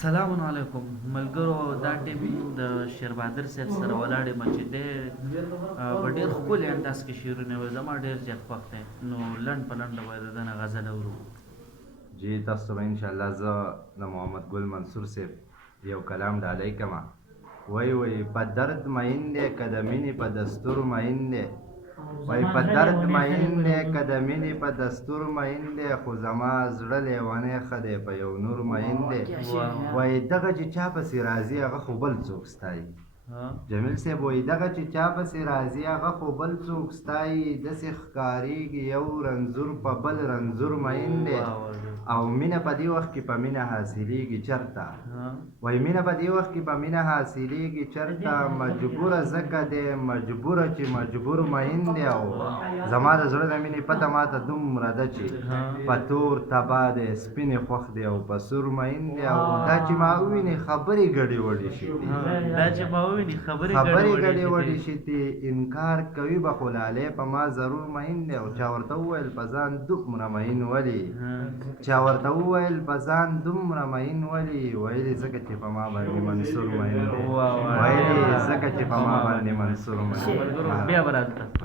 سلام علیکم ملګرو. دا ټیم د شیر بهادر صاحب سره ولاړ یم چې دی په ډېر ښکلي انداز کې شعرونه وایي. زما ډېر زیات خوښ دی، نو لنډ په لنډه باید د ده نه غزل اورو. جی تاسو ته به انشاءالله زه د محمد ګل منصور صاحب یو کلام ډالۍ کړمه. وایي په درد مین دی که د مینې په دستور مین دی، وایي په درد مین دی که د مینې په دستور مین دی، خو زما زړه لیونی ښه دی په یو نور مین دی. وایي دغه چې چا پسې راځي هغه خو بل څوک ستایي. جمیل صاحب وایي دغه چې چا پسې راځي هغه خو بل څوک ستایي، داسې ښکارېږي یو رنځور په بل رنځور مین دی. او مینه په دې وخت کې په مینه حاصلېږي چېرته، وایي مینه په دې وخت کې په مینه حاصلېږي چېرته، مجبوره ځکه دی مجبوره چې مجبور مین دی. او زما د زړه د مینې پته ماته دومره ده چې په تور تبا دی سپینې خوښ دی او په سور مین دی. او دا چې ما وویني خبرې ګډې وډې شي خبرې ګډې وډې شي انکار کوي به خو لالی په ما ضرور مین دی. او چا ورته وویل په ځان دومره مین ولې، چا ورته وویل په ځان دومره مین ولې، ویلې ځکه چې په ما باندې منصور مین دی، ویلې ځکه چې په ما باندې منصور مین دی.